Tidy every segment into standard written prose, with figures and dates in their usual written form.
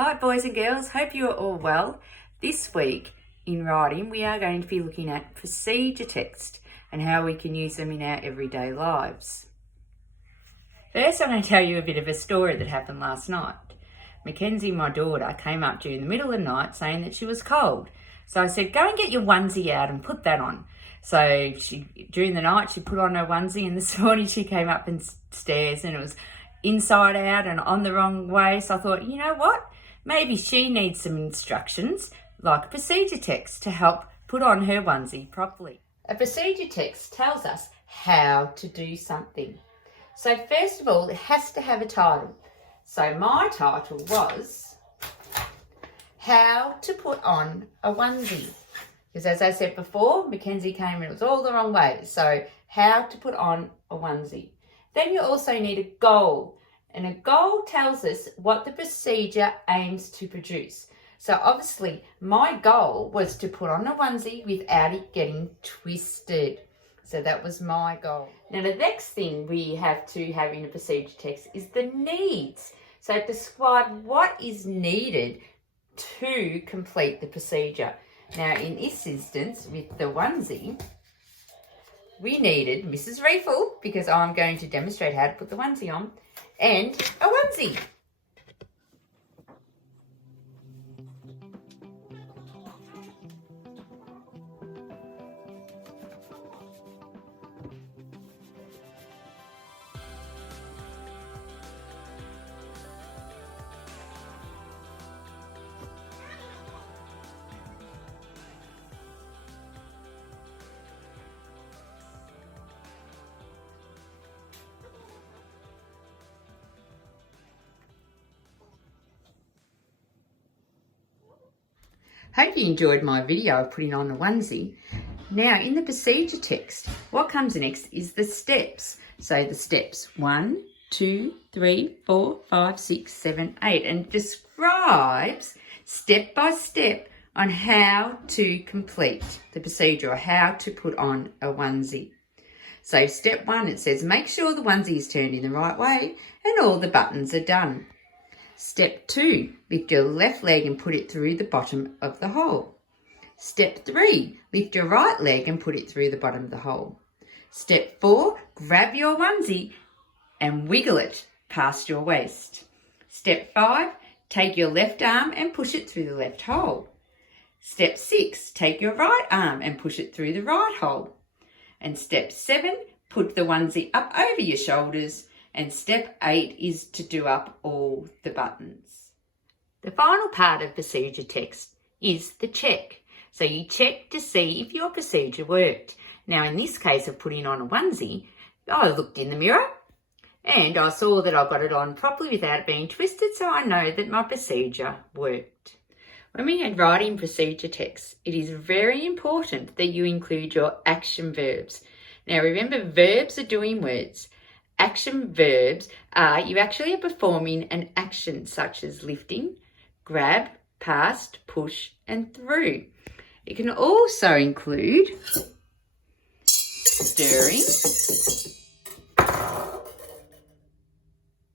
Hi boys and girls, hope you are all well. This week in writing we are going to be looking at procedure text and how we can use them in our everyday lives. First I'm going to tell you a bit of a story that happened last night. Mackenzie, my daughter, came up during the middle of the night saying that she was cold. So I said, go and get your onesie out and put that on. So during the night she put on her onesie, and this morning she came up and stairs and it was inside out and on the wrong way. So I thought, you know what? Maybe she needs some instructions, like a procedure text, to help put on her onesie properly. A procedure text tells us how to do something. So first of all, it has to have a title. So my title was How to Put On a Onesie. Because as I said before, Mackenzie came and it was all the wrong way. So how to put on a onesie. Then you also need a goal. And a goal tells us what the procedure aims to produce. So obviously my goal was to put on a onesie without it getting twisted. So that was my goal. Now the next thing we have to have in a procedure text is the needs. So describe what is needed to complete the procedure. Now in this instance with the onesie, we needed Mrs Reiffel, because I'm going to demonstrate how to put the onesie on, and a onesie. Hope you enjoyed my video of putting on a onesie. Now in the procedure text, what comes next is the steps. So the steps 1, 2, 3, 4, 5, 6, 7, 8, and describes step by step on how to complete the procedure or how to put on a onesie. So step 1, it says make sure the onesie is turned in the right way and all the buttons are done. Step 2, lift your left leg and put it through the bottom of the hole. Step 3, lift your right leg and put it through the bottom of the hole. Step 4, grab your onesie and wiggle it past your waist. Step 5, take your left arm and push it through the left hole. Step 6, take your right arm and push it through the right hole. And step 7, put the onesie up over your shoulders. And step 8 is to do up all the buttons. The final part of procedure text is the check. So you check to see if your procedure worked. Now in this case of putting on a onesie, I looked in the mirror and I saw that I got it on properly without it being twisted, so I know that my procedure worked. When we are writing procedure text, it is very important that you include your action verbs. Now remember, verbs are doing words. Action verbs are you actually are performing an action such as lifting, grab, past, push and through. It can also include stirring,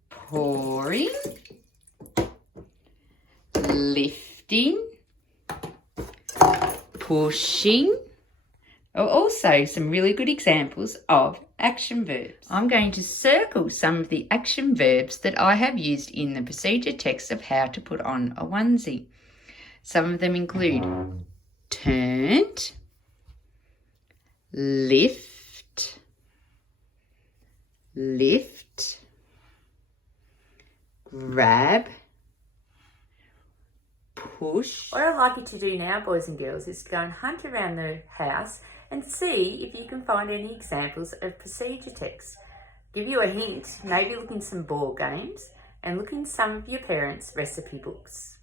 pouring, lifting, pushing, or also some really good examples of action verbs. I'm going to circle some of the action verbs that I have used in the procedure text of how to put on a onesie. Some of them include turned, lift, lift, grab, push. What I'd like you to do now, boys and girls, is to go and hunt around the house and see if you can find any examples of procedure text. Give you a hint, maybe look in some board games and look in some of your parents' recipe books.